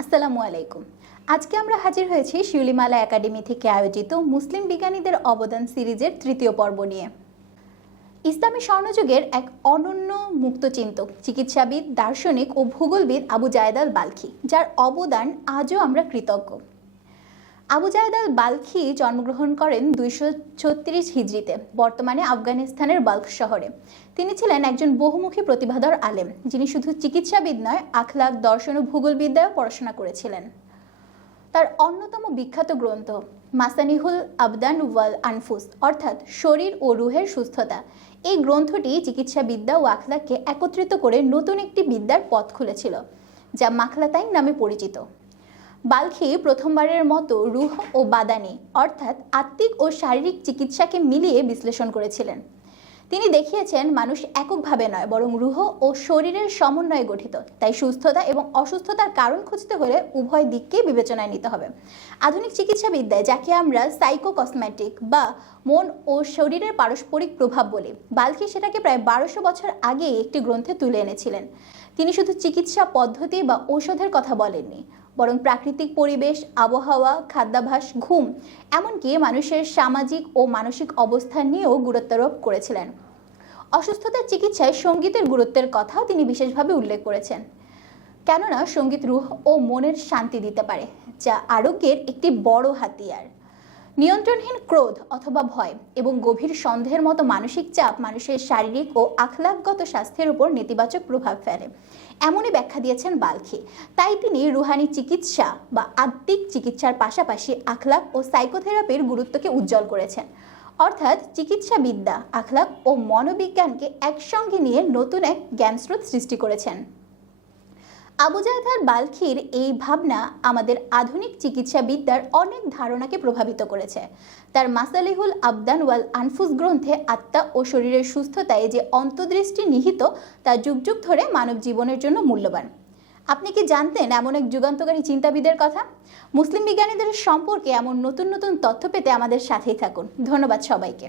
আসসালামু আলাইকুম। আজকে আমরা হাজির হয়েছি শিউলিমালা একাডেমি থেকে আয়োজিত মুসলিম বিজ্ঞানীদের অবদান সিরিজের তৃতীয় পর্ব নিয়ে। ইসলামী স্বর্ণযুগের এক অনন্য মুক্তচিন্তক, চিকিৎসাবিদ, দার্শনিক ও ভূগোলবিদ আবু জায়দাল বালখি যার অবদান আজও আমরা কৃতজ্ঞ। আবু জায়দ আল বালখি জন্মগ্রহণ করেন দুইশো ছত্রিশ হিজড়িতে, বর্তমানে আফগানিস্তানের বাল্ক শহরে। তিনি ছিলেন একজন বহুমুখী প্রতিভাধর আলেম, যিনি শুধু চিকিৎসাবিদ নয়, আখলাক, দর্শন ও ভূগোলবিদ্যায় পড়াশোনা করেছিলেন। তার অন্যতম বিখ্যাত গ্রন্থ, মাসানিহুল আবদান ওয়াল আনফুস, অর্থাৎ শরীর ও রুহের সুস্থতা, এই গ্রন্থটি চিকিৎসাবিদ্যা ও আখলাককে একত্রিত করে নতুন একটি বিদ্যার পথ খুলেছিল, যা মাখলাতাইন নামে পরিচিত। বালখি প্রথমবারের মতো রুহ ও বাদানি, অর্থাৎ আত্মিক ও শারীরিক চিকিৎসাকে মিলিয়ে বিশ্লেষণ করেছিলেন। তিনি দেখিয়েছেন, মানুষ এককভাবে নয়, বরং রুহ ও শরীরের সমন্বয়ে গঠিত। তাই সুস্থতা এবং অসুস্থতার কারণ খুঁজতে হলে উভয় দিককেই বিবেচনায় নিতে হবে। আধুনিক চিকিৎসাবিদ্যায়, যাকে আমরা সাইকো কসমেটিক বা মন ও শরীরের পারস্পরিক প্রভাব বলি বালকি সেটাকে প্রায় বারোশো বছর আগেই একটি গ্রন্থে তুলে এনেছিলেন। তিনি শুধু চিকিৎসা পদ্ধতি বা ঔষধের কথা বলেননি বরং প্রাকৃতিক পরিবেশ, আবহাওয়া খাদ্যাভাস ঘুম, এমনকি মানুষের সামাজিক ও মানসিক অবস্থা নিয়েও গুরুত্বারোপ করেছিলেন। অসুস্থতার চিকিৎসায় সঙ্গীতের গুরুত্বের কথাও তিনি বিশেষভাবে উল্লেখ করেছেন। কেননা সংগীত রুহ ও মনের শান্তি দিতে পারে, যা আরোগ্যের একটি বড় হাতিয়ার। নিয়ন্ত্রণহীন ক্রোধ অথবা ভয় এবং গভীর সন্দেহের মতো মানসিক চাপ মানুষের শারীরিক ও আখলাকগত স্বাস্থ্যের উপর নেতিবাচক প্রভাব ফেলে। এমনই ব্যাখ্যা দিয়েছেন বালখি তাই তিনি রুহানি চিকিৎসা বা আত্মিক চিকিৎসার পাশাপাশি আখলাক ও সাইকোথেরাপির গুরুত্বকে উজ্জ্বল করেছেন। অর্থাৎ চিকিৎসাবিদ্যা আখলাক ও মনোবিজ্ঞানকে একসঙ্গে নিয়ে নতুন এক জ্ঞানস্রোত সৃষ্টি করেছেন। আবু জায়দার বালখির এই ভাবনা আমাদের আধুনিক চিকিৎসাবিদ্যার অনেক ধারণাকে প্রভাবিত করেছে। তার মাসালিহুল আবদান ওয়াল আনফুস গ্রন্থে আত্মা ও শরীরের সুস্থতায় যে অন্তর্দৃষ্টি নিহিত, তা যুগ যুগ ধরে মানব জীবনের জন্য মূল্যবান। আপনি কি জানতেন এমন এক যুগান্তকারী চিন্তাবিদের কথা? মুসলিম বিজ্ঞানীদের সম্পর্কে এমন নতুন নতুন তথ্য পেতে আমাদের সাথেই থাকুন। ধন্যবাদ সবাইকে।